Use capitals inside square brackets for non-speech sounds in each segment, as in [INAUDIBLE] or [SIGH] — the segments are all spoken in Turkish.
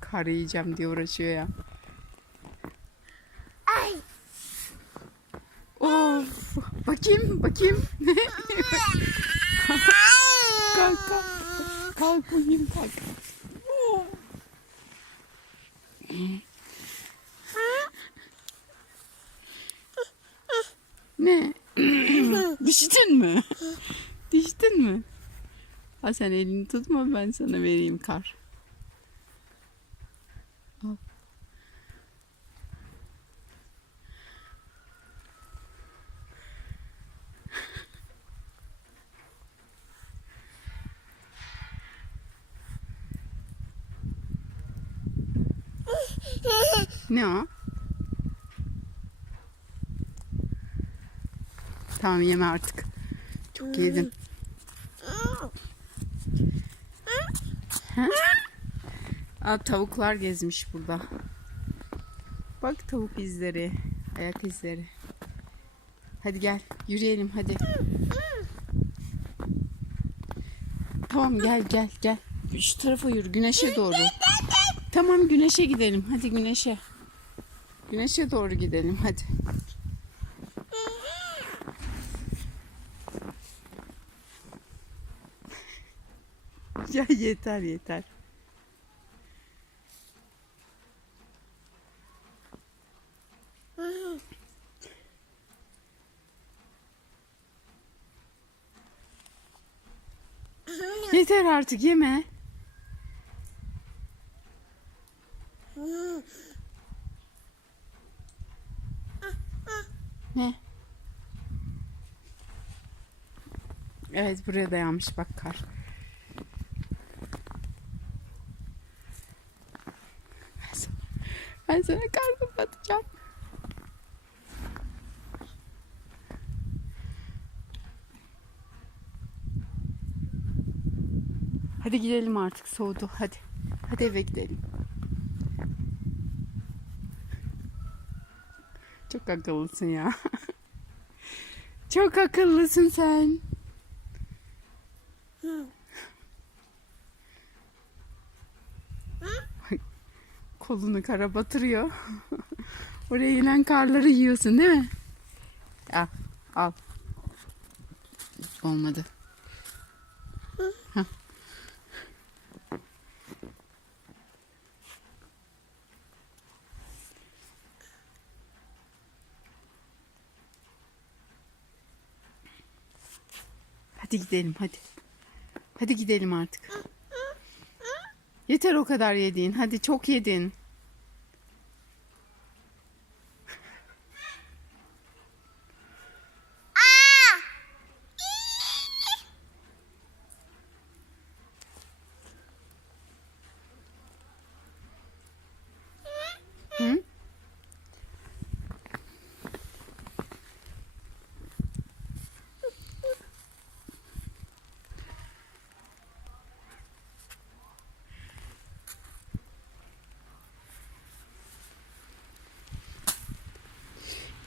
Kar yiyeceğim diye uğraşıyor ya. Ay. Of. Bakayım, bakayım. [LAUGHS] kalk, kalk. Kalk uyuyayım, kalk. Ne? Düştün mü? Düştün mü? Ha sen elini tutma ben sana vereyim kar. Ne o? Tamam yeme artık. Çok yedin. Ha? Aa, tavuklar gezmiş burada. Bak tavuk izleri, ayak izleri. Hadi gel, yürüyelim hadi. Tamam gel gel gel. Şu tarafa yürü, güneşe doğru. Tamam güneşe gidelim. Hadi güneşe. Güneşe doğru gidelim hadi. Ya yeter yeter. Yeter artık yeme. Ne? Evet buraya da yağmış bak kar. Ben sana, ben sana kar kapatacağım. Hadi gidelim artık soğudu hadi. Hadi eve gidelim. Çok akıllısın ya. [LAUGHS] Çok akıllısın sen. [LAUGHS] Kolunu kara batırıyor. [LAUGHS] Oraya inen karları yiyorsun değil mi? Al, al. Olmadı. Hadi gidelim hadi. Hadi gidelim artık. Yeter o kadar yediğin. Hadi çok yedin.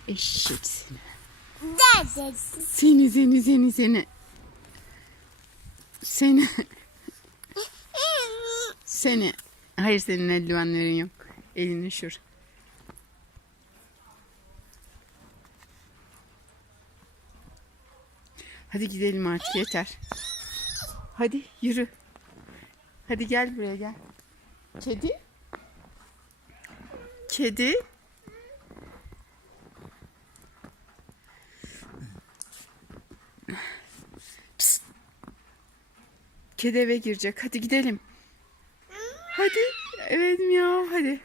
Eşek seni. Seni seni seni seni. Seni. Seni. Hayır senin eldivenlerin yok. Elini şur. Hadi gidelim artık yeter. Hadi yürü. Hadi gel buraya gel. Kedi. Kedi. Kedi eve girecek. Hadi gidelim. Hadi. Evet miyav hadi.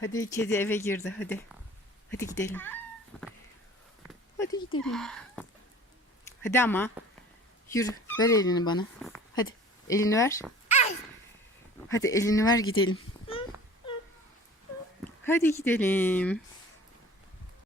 Hadi kedi eve girdi hadi. Hadi gidelim. Hadi gidelim. Hadi ama. Yürü ver elini bana. Hadi elini ver. Hadi elini ver gidelim. Hadi gidelim.